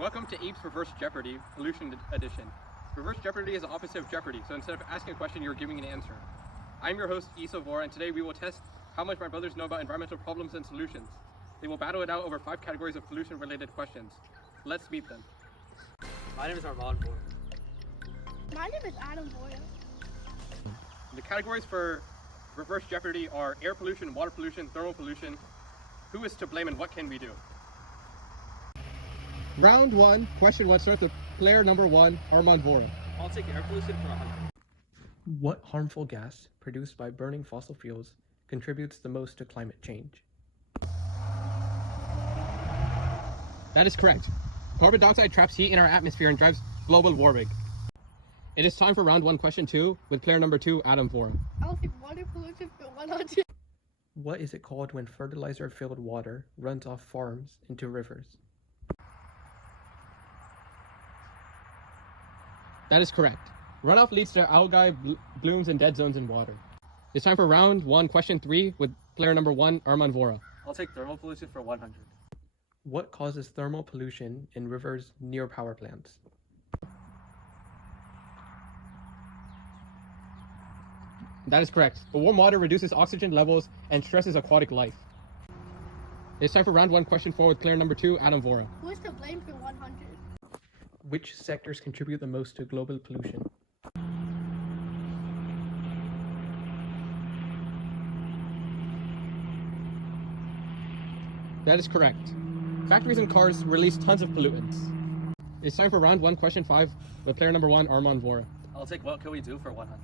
Welcome to APES Reverse Jeopardy, Pollution Edition. Reverse Jeopardy is the opposite of Jeopardy, so instead of asking a question, you're giving an answer. I'm your host, Isovor, and today we will test how much my brothers know about environmental problems and solutions. They will battle it out over 5 categories of pollution-related questions. Let's meet them. My name is Armand Boyle. My name is Adam Boyle. The categories for Reverse Jeopardy are air pollution, water pollution, thermal pollution. Who is to blame and what can we do? Round 1, question 1 starts with player number 1, Armand Vora. I'll take air pollution for 100. What harmful gas produced by burning fossil fuels contributes the most to climate change? That is correct. Carbon dioxide traps heat in our atmosphere and drives global warming. It is time for round 1, question 2, with player number 2, Adam Vora. I'll take water pollution for 100. What is it called when fertilizer-filled water runs off farms into rivers? That is correct. Runoff leads to algae blooms and dead zones in water. It's time for round 1, question 3, with player number 1, Armand Vora. I'll take thermal pollution for 100. What causes thermal pollution in rivers near power plants? That is correct. The warm water reduces oxygen levels and stresses aquatic life. It's time for round 1, question 4, with player number 2, Adam Vora. Who is to blame for 100? Which sectors contribute the most to global pollution? That is correct. Factories and cars release tons of pollutants. It's time for round 1, question 5, with player number 1, Armand Vora. I'll take what can we do for 100.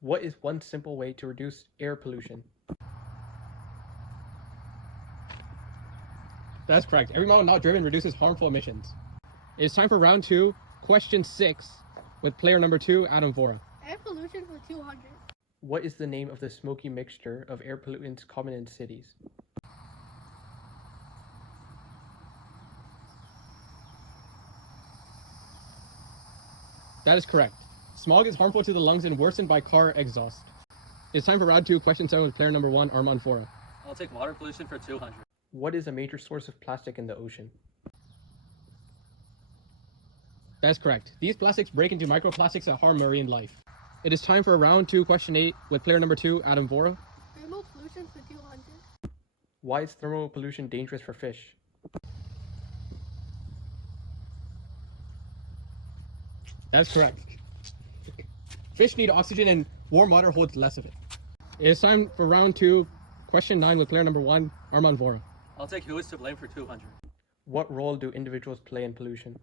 What is one simple way to reduce air pollution? That's correct. Every mile not driven reduces harmful emissions. It's time for round 2, question 6, with player number 2, Adam Vora. Air pollution for 200. What is the name of the smoky mixture of air pollutants common in cities? That is correct. Smog is harmful to the lungs and worsened by car exhaust. It's time for round 2, question 7, with player number 1, Armand Vora. I'll take water pollution for 200. What is a major source of plastic in the ocean? That's correct. These plastics break into microplastics that harm marine life. It is time for round 2, question 8, with player number 2, Adam Vora. Thermal pollution for 200. Why is thermal pollution dangerous for fish? That's correct. Fish need oxygen and warm water holds less of it. It is time for round 2, question 9, with player number 1, Armand Vora. I'll take who is to blame for 200. What role do individuals play in pollution?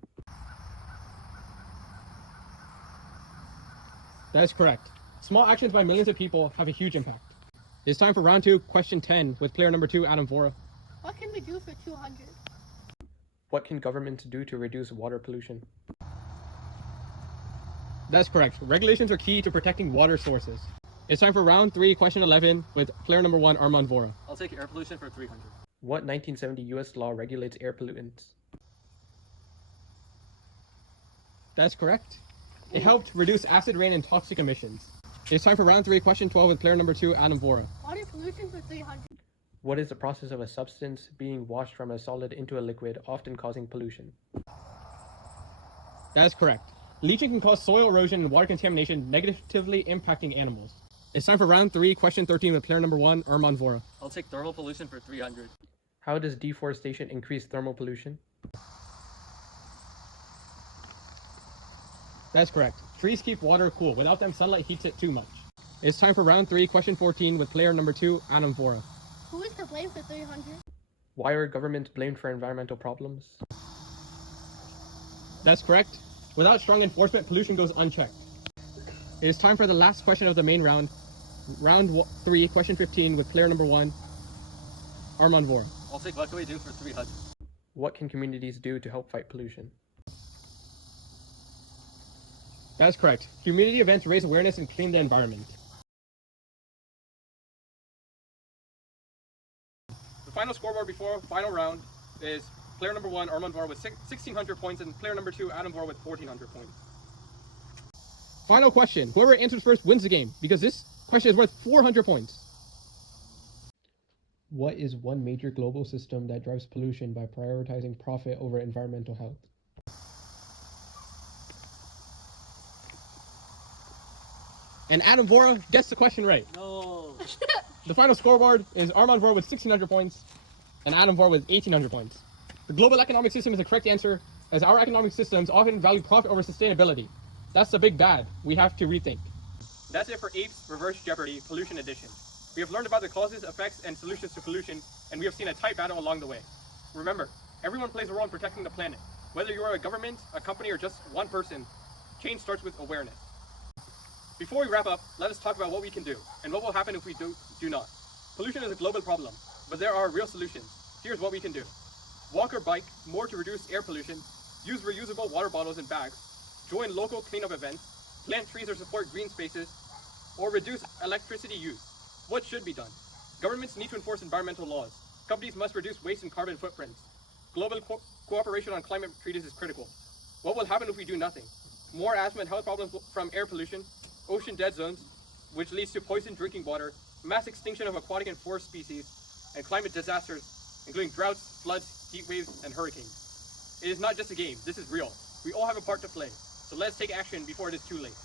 That is correct. Small actions by millions of people have a huge impact. It's time for round 2, question 10, with player number 2, Adam Vora. What can we do for 200? What can governments do to reduce water pollution? That's correct. Regulations are key to protecting water sources. It's time for round 3, question 11, with player number 1, Armand Vora. I'll take air pollution for 300. What 1970 US law regulates air pollutants? That's correct. It helped reduce acid rain and toxic emissions. It's time for round 3, question 12, with player number 2, Adam Vora. Water pollution for 300. What is the process of a substance being washed from a solid into a liquid, often causing pollution? That is correct. Leaching can cause soil erosion and water contamination, negatively impacting animals. It's time for round 3, question 13, with player number 1, Armand Vora. I'll take thermal pollution for 300. How does deforestation increase thermal pollution? That's correct. Trees keep water cool. Without them, sunlight heats it too much. It's time for round 3, question 14, with player number 2, Adam Vora. Who is to blame for 300? Why are governments blamed for environmental problems? That's correct. Without strong enforcement, pollution goes unchecked. It is time for the last question of the main round. Round 3, question 15, with player number 1, Armand Vora. I'll take what can we do for 300. What can communities do to help fight pollution? That's correct. Community events raise awareness and clean the environment. The final scoreboard before final round is player number 1, Armand Vora, with 1,600 points, and player number 2, Adam Vora, with 1,400 points. Final question. Whoever answers first wins the game, because this question is worth 400 points. What is one major global system that drives pollution by prioritizing profit over environmental health? And Adam Vora gets the question right. No. The final scoreboard is Armand Vora with 1,600 points and Adam Vora with 1,800 points. The global economic system is the correct answer, as our economic systems often value profit over sustainability. That's the big bad we have to rethink. That's it for APES Reverse Jeopardy Pollution Edition. We have learned about the causes, effects, and solutions to pollution, and we have seen a tight battle along the way. Remember, everyone plays a role in protecting the planet. Whether you are a government, a company, or just one person, change starts with awareness. Before we wrap up, let us talk about what we can do, and what will happen if we do not. Pollution is a global problem, but there are real solutions. Here's what we can do. Walk or bike more to reduce air pollution, use reusable water bottles and bags, join local cleanup events, plant trees or support green spaces, or reduce electricity use. What should be done? Governments need to enforce environmental laws. Companies must reduce waste and carbon footprints. Global cooperation on climate treaties is critical. What will happen if we do nothing? More asthma and health problems from air pollution, ocean dead zones, which leads to poisoned drinking water, mass extinction of aquatic and forest species, and climate disasters, including droughts, floods, heat waves, and hurricanes. It is not just a game, this is real. We all have a part to play, so let's take action before it is too late.